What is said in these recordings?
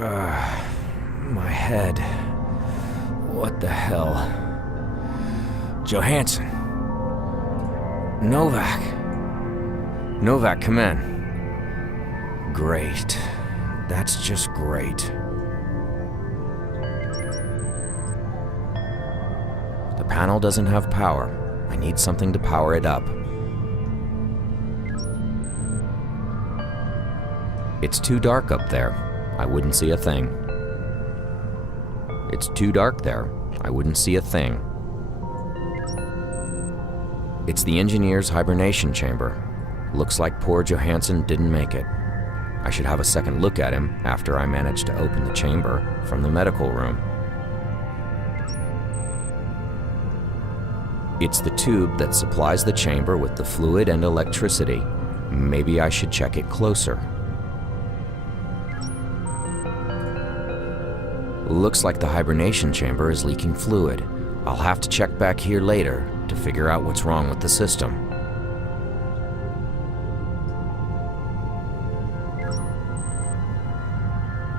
My head. What the hell? Johansson. Novak. Novak, come in. Great. That's just great. The panel doesn't have power. I need something to power it up. It's too dark up there. I wouldn't see a thing. It's too dark there. I wouldn't see a thing. It's the engineer's hibernation chamber. Looks like poor Johansson didn't make it. I should have a second look at him after I manage to open the chamber from the medical room. It's the tube that supplies the chamber with the fluid and electricity. Maybe I should check it closer. Looks like the hibernation chamber is leaking fluid. I'll have to check back here later to figure out what's wrong with the system.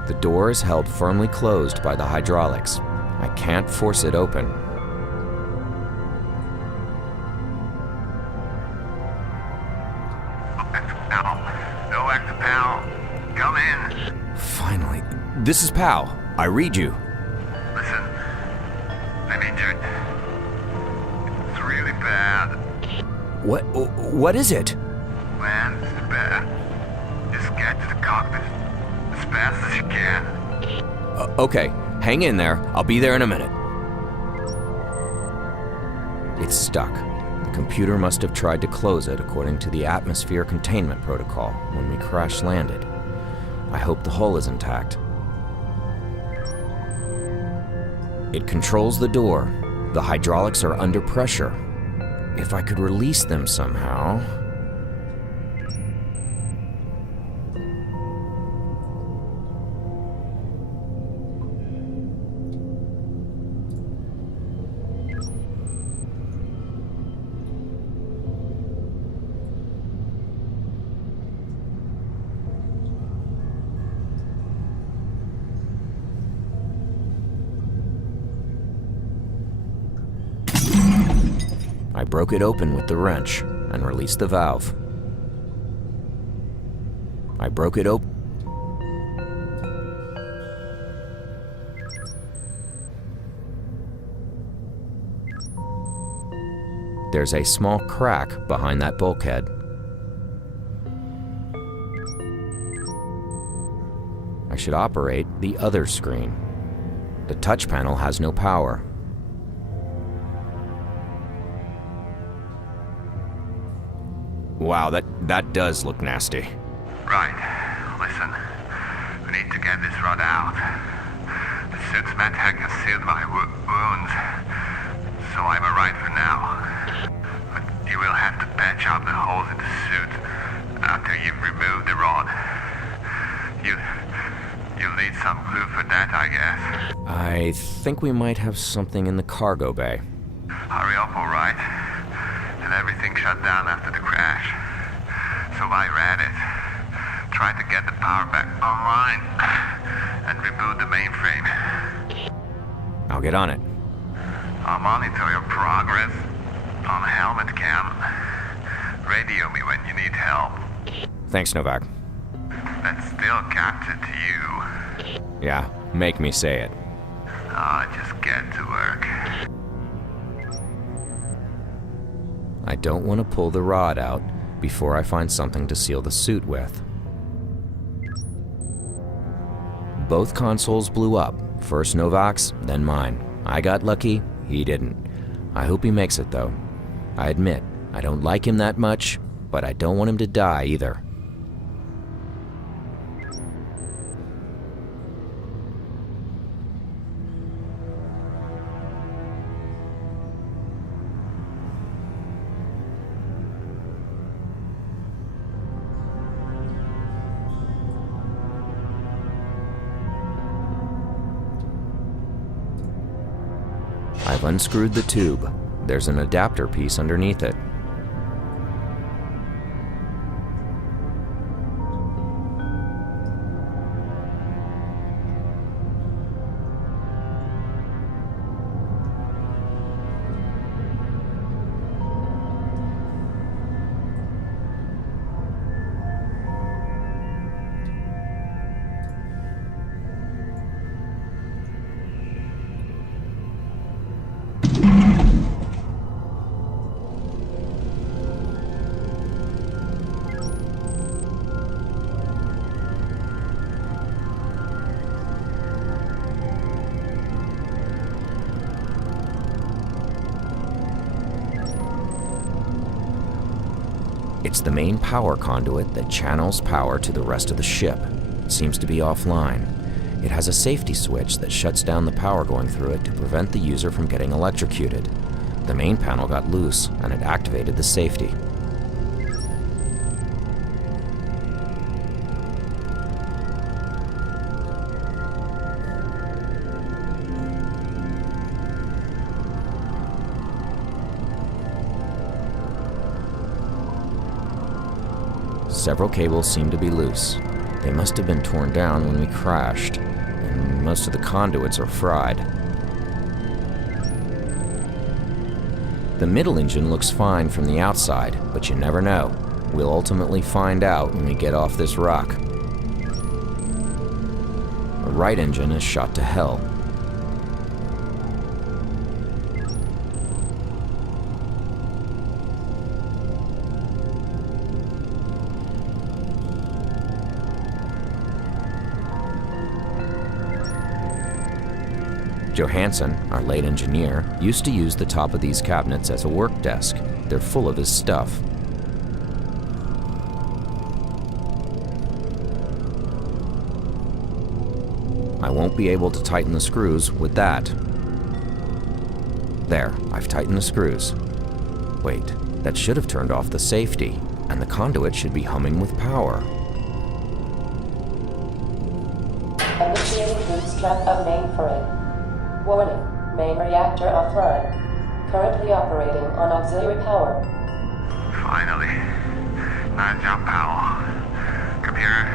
The door is held firmly closed by the hydraulics. I can't force it open. No extra pal. Come in. Finally. This is Pal. I read you. Listen, I'm injured. It's really bad. What is it? Man, it's bad. Just get to the cockpit as fast as you can. Okay, hang in there. I'll be there in a minute. It's stuck. The computer must have tried to close it according to the atmosphere containment protocol when we crash landed. I hope the hull is intact. It controls the door. The hydraulics are under pressure. If I could release them somehow... I broke it open with the wrench and released the valve. I broke it open. There's a small crack behind that bulkhead. I should operate the other screen. The touch panel has no power. Wow, that does look nasty. Right. Listen, we need to get this rod out. The suit's meant to have concealed my wounds, so I'm alright for now. But you will have to patch up the holes in the suit after you've removed the rod. You'll need some glue for that, I guess. I think we might have something in the cargo bay. Hurry up, alright? And everything shut down after the crash. So I ran it. Tried to get the power back online and reboot the mainframe. I'll get on it. I'll monitor your progress on helmet cam. Radio me when you need help. Thanks, Novak. That's still captured to you. Yeah, make me say it. Just get to work. I don't want to pull the rod out before I find something to seal the suit with. Both consoles blew up. First Novak's, then mine. I got lucky, he didn't. I hope he makes it though. I admit, I don't like him that much, but I don't want him to die either. I've unscrewed the tube. There's an adapter piece underneath it. It's the main power conduit that channels power to the rest of the ship. It seems to be offline. It has a safety switch that shuts down the power going through it to prevent the user from getting electrocuted. The main panel got loose, and it activated the safety. Several cables seem to be loose. They must have been torn down when we crashed, and most of the conduits are fried. The middle engine looks fine from the outside, but you never know. We'll ultimately find out when we get off this rock. The right engine is shot to hell. Johansson, our late engineer, used to use the top of these cabinets as a work desk. They're full of his stuff. I won't be able to tighten the screws with that. There, I've tightened the screws. Wait, that should have turned off the safety, and the conduit should be humming with power. Initiating bootstrap of mainframe. Warning, main reactor offline. Currently operating on auxiliary power. Finally. Nice job, pal. Computer,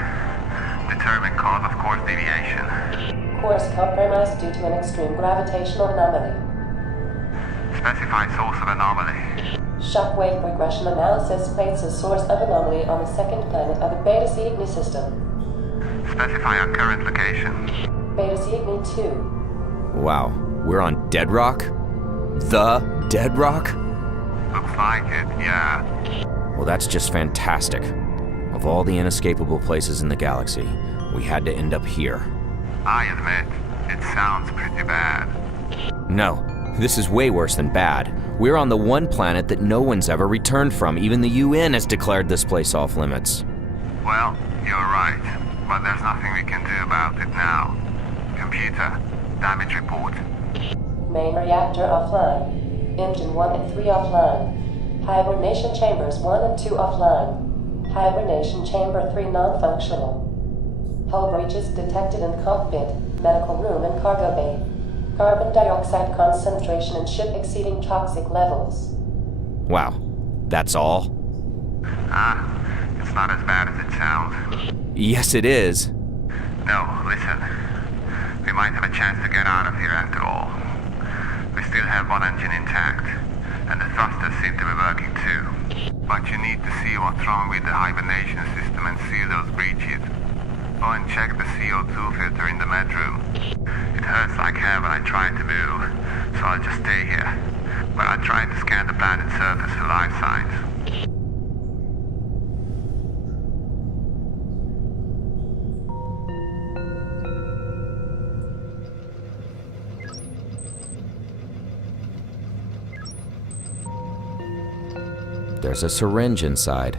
determine cause of course deviation. Course compromised due to an extreme gravitational anomaly. Specify source of anomaly. Shockwave regression analysis places source of anomaly on the second planet of the Beta Cygni system. Specify our current location. Beta Cygni 2. Wow, we're on Deadrock? The Deadrock? Looks like it, yeah. Well, that's just fantastic. Of all the inescapable places in the galaxy, we had to end up here. I admit, it sounds pretty bad. No, this is way worse than bad. We're on the one planet that no one's ever returned from. Even the UN has declared this place off limits. Well, you're right, but there's nothing we can do about it now. Computer, damage report. Main reactor offline. Engine 1 and 3 offline. Hibernation chambers 1 and 2 offline. Hibernation chamber 3 non-functional. Hull breaches detected in cockpit, medical room and cargo bay. Carbon dioxide concentration in ship exceeding toxic levels. Wow, that's all? It's not as bad as it sounds. Yes, it is. No, listen. We might have a chance to get out of here after all. We still have one engine intact, and the thrusters seem to be working too. But you need to see what's wrong with the hibernation system and seal those breaches. Go and check the CO2 filter in the med room. It hurts like hell when I try to move, so I'll just stay here. But I'll try to scan the planet's surface for life signs. There's a syringe inside.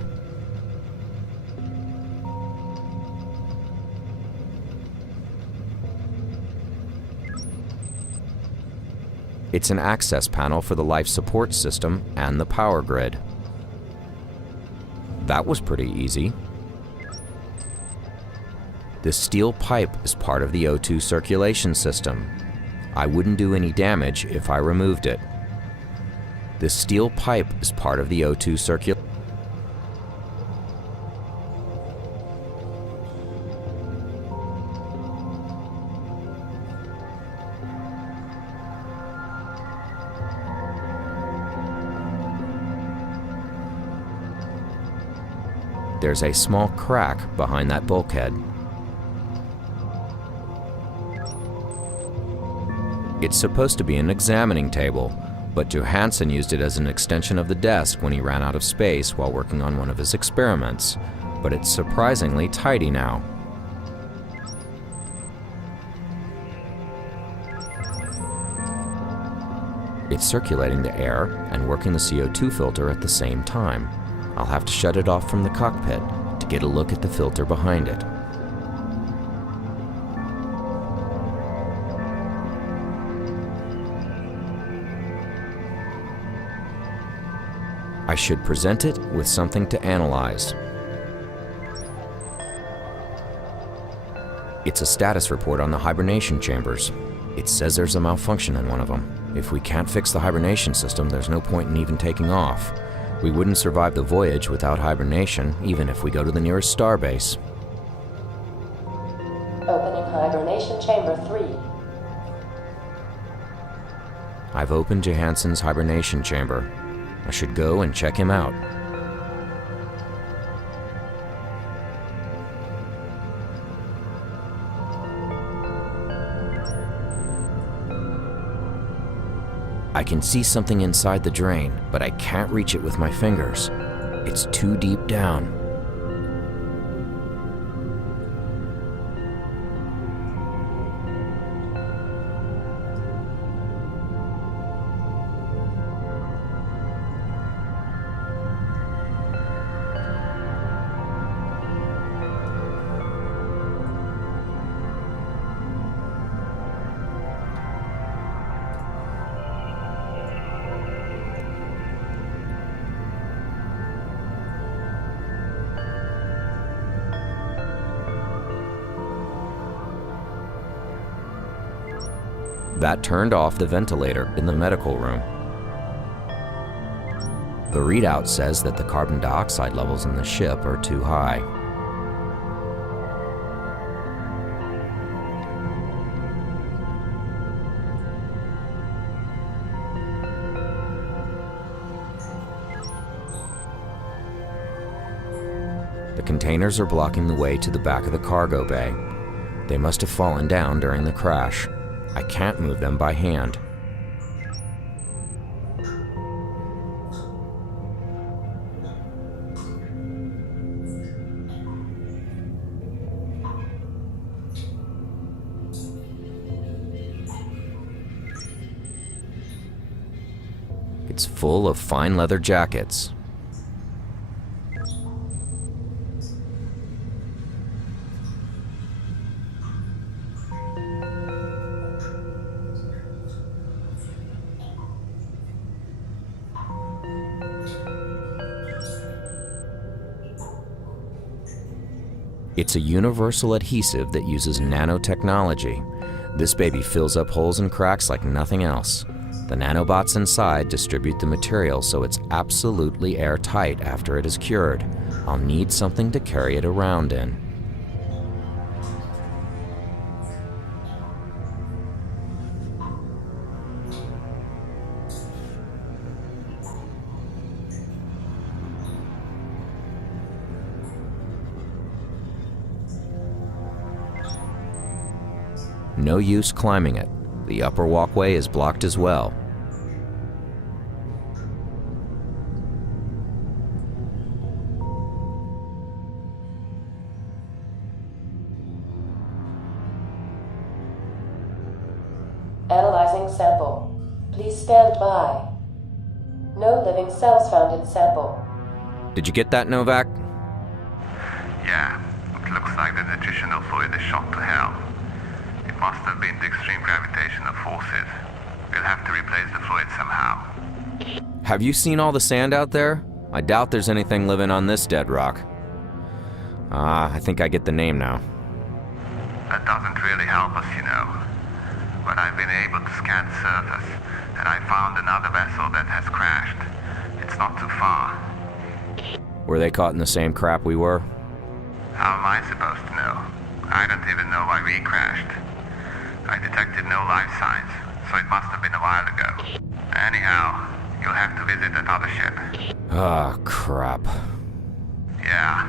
It's an access panel for the life support system and the power grid. That was pretty easy. This steel pipe is part of the O2 circulation system. I wouldn't do any damage if I removed it. This steel pipe is part of the O2 circulation. There's a small crack behind that bulkhead. It's supposed to be an examining table, but Johansson used it as an extension of the desk when he ran out of space while working on one of his experiments. But it's surprisingly tidy now. It's circulating the air and working the CO2 filter at the same time. I'll have to shut it off from the cockpit to get a look at the filter behind it. I should present it with something to analyze. It's a status report on the hibernation chambers. It says there's a malfunction in one of them. If we can't fix the hibernation system, there's no point in even taking off. We wouldn't survive the voyage without hibernation, even if we go to the nearest starbase. Opening hibernation chamber 3. I've opened Johansson's hibernation chamber. I should go and check him out. I can see something inside the drain, but I can't reach it with my fingers. It's too deep down. That turned off the ventilator in the medical room. The readout says that the carbon dioxide levels in the ship are too high. The containers are blocking the way to the back of the cargo bay. They must have fallen down during the crash. I can't move them by hand. It's full of fine leather jackets. It's a universal adhesive that uses nanotechnology. This baby fills up holes and cracks like nothing else. The nanobots inside distribute the material so it's absolutely airtight after it is cured. I'll need something to carry it around in. No use climbing it. The upper walkway is blocked as well. Analyzing sample. Please stand by. No living cells found in sample. Did you get that, Novak? Yeah, it looks like the nutritional fluid is shot to hell. It must have been the extreme gravitational forces. We'll have to replace the fluid somehow. Have you seen all the sand out there? I doubt there's anything living on this Deadrock. I think I get the name now. That doesn't really help us, you know. But I've been able to scan the surface, and I found another vessel that has crashed. It's not too far. Were they caught in the same crap we were? How am I supposed to know? I don't even know why we crashed. I detected no life signs, so it must have been a while ago. Anyhow, you'll have to visit that other ship. Ah, crap. Yeah,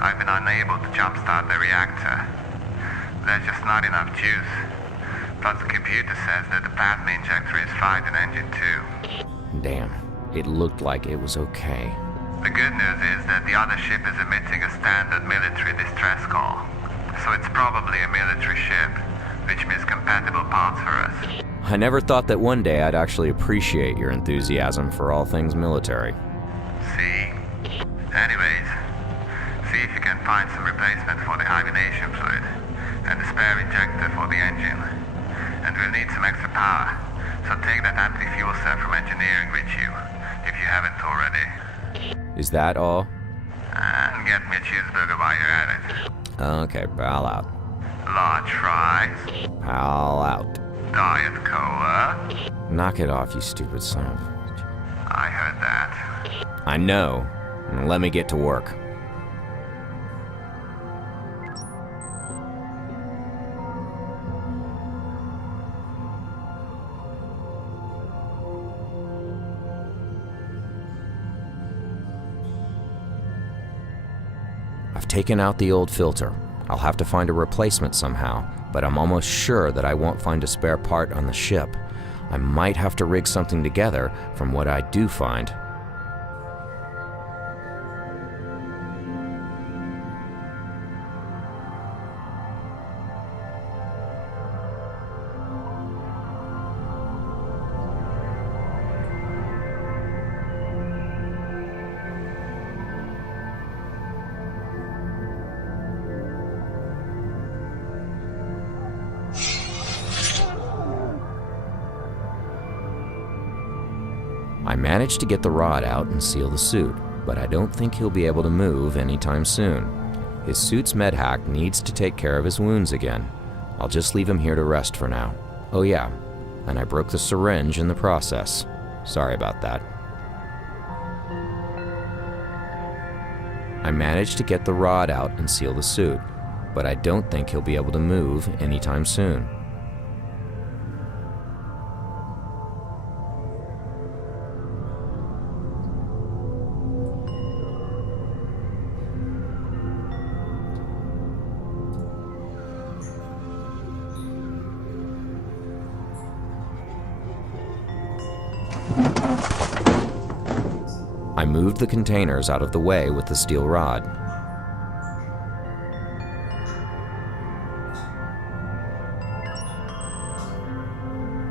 I've been unable to jumpstart the reactor. There's just not enough juice. Plus the computer says that the plasma injector is fried in engine 2. Damn, it looked like it was okay. The good news is that the other ship is emitting a standard military distress call. So it's probably a military ship, which means compatible parts for us. I never thought that one day I'd actually appreciate your enthusiasm for all things military. See? replacement for the hibernation fluid, and a spare injector for the engine. And we'll need some extra power, so take that anti-fuel cell from engineering with you, if you haven't already. Is that all? And get me a cheeseburger while you're at it. Okay, pal out. Large fries, Pal out. Diet Cola. Knock it off, you stupid son of... I heard that. I know. Let me get to work. I've taken out the old filter. I'll have to find a replacement somehow, but I'm almost sure that I won't find a spare part on the ship. I might have to rig something together from what I do find. I managed to get the rod out and seal the suit, but I don't think he'll be able to move anytime soon. His suit's medhack needs to take care of his wounds again. I'll just leave him here to rest for now. Oh yeah, and I broke the syringe in the process. Sorry about that. I managed to get the rod out and seal the suit, but I don't think he'll be able to move anytime soon. I moved the containers out of the way with the steel rod.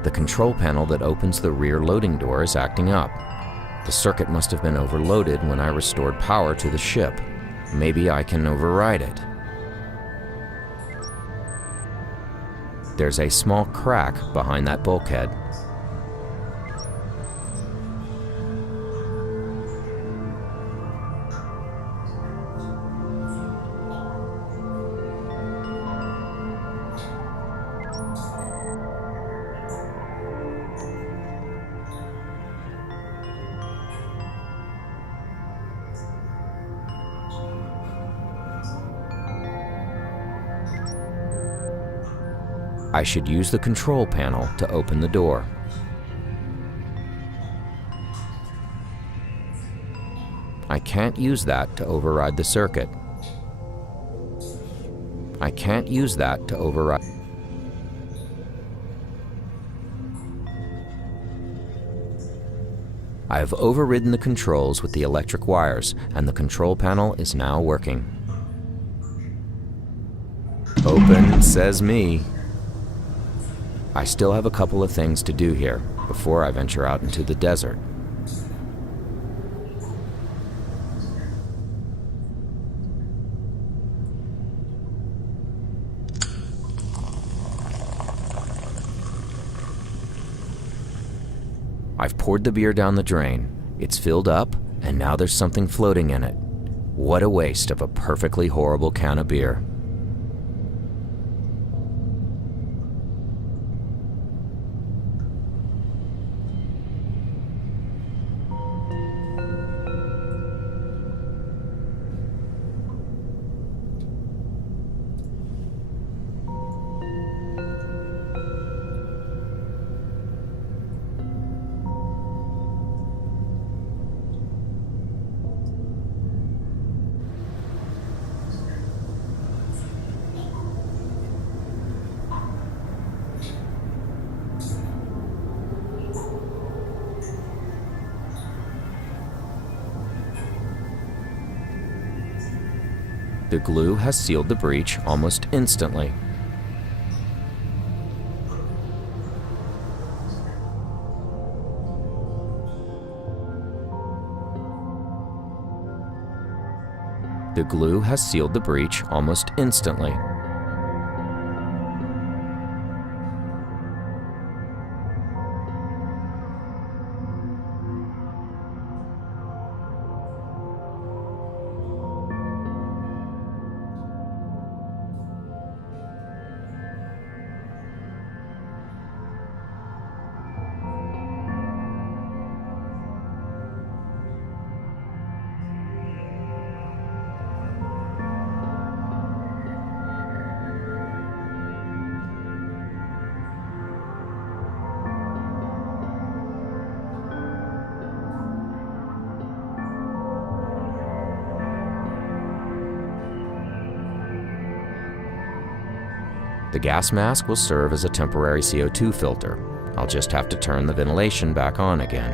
The control panel that opens the rear loading door is acting up. The circuit must have been overloaded when I restored power to the ship. Maybe I can override it. There's a small crack behind that bulkhead. I should use the control panel to open the door. I can't use that to override the circuit. I can't use that to override... I have overridden the controls with the electric wires, and the control panel is now working. Open, says me. I still have a couple of things to do here before I venture out into the desert. I've poured the beer down the drain. It's filled up, and now there's something floating in it. What a waste of a perfectly horrible can of beer. The glue has sealed the breach almost instantly. The glue has sealed the breach almost instantly. The gas mask will serve as a temporary CO2 filter. I'll just have to turn the ventilation back on again.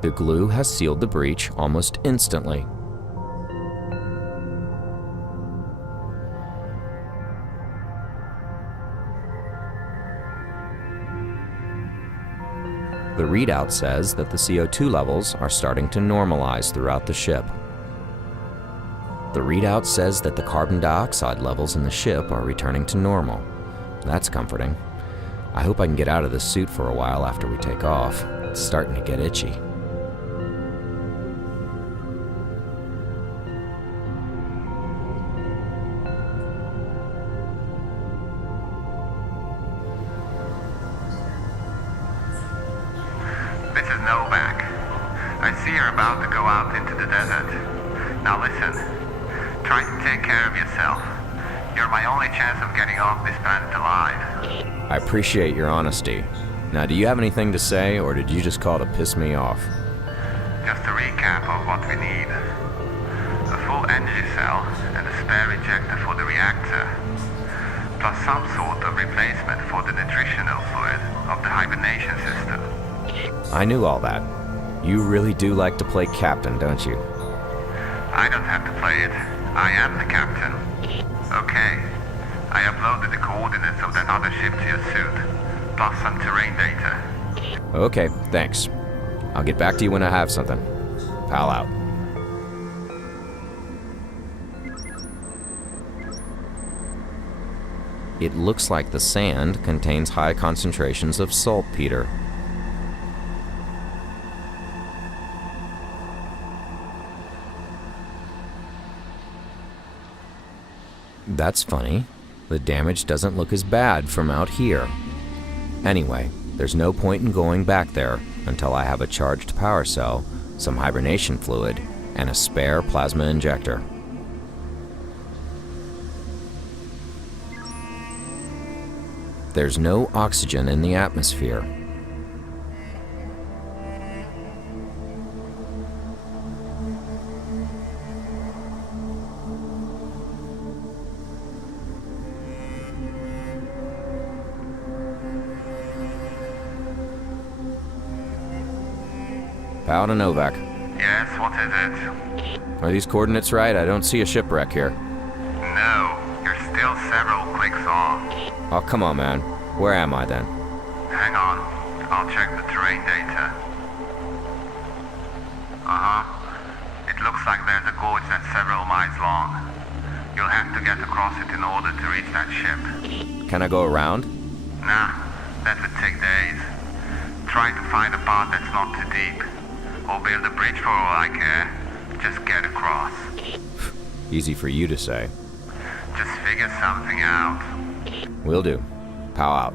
The glue has sealed the breach almost instantly. The readout says that the CO2 levels are starting to normalize throughout the ship. The readout says that the carbon dioxide levels in the ship are returning to normal. That's comforting. I hope I can get out of this suit for a while after we take off. It's starting to get itchy. This is Novak. I see you're about to go out into the desert. Now listen, try to take care of yourself. You're my only chance of getting off this planet alive. I appreciate your honesty. Now, do you have anything to say, or did you just call to piss me off? Just a recap of what we need. A full energy cell and a spare ejector for the reactor. Plus some sort of replacement for the nutritional fluid of the hibernation system. I knew all that. You really do like to play captain, don't you? I don't have to play it. I am the captain. Okay. I uploaded the coordinates of that other ship to your suit, plus some terrain data. Okay, thanks. I'll get back to you when I have something. Pal out. It looks like the sand contains high concentrations of saltpeter. That's funny. The damage doesn't look as bad from out here. Anyway, there's no point in going back there until I have a charged power cell, some hibernation fluid, and a spare plasma injector. There's no oxygen in the atmosphere. Pow to Novak. Yes, what is it? Are these coordinates right? I don't see a shipwreck here. No, you're still several clicks off. Oh, come on, man. Where am I then? Hang on, I'll check the terrain data. It looks like there's a gorge that's several miles long. You'll have to get across it in order to reach that ship. Can I go around? Nah, that would take days. Try to find a path that's not too deep. Or build a bridge for all I care. Just get across. Easy for you to say. Just figure something out. Will do. Pow out.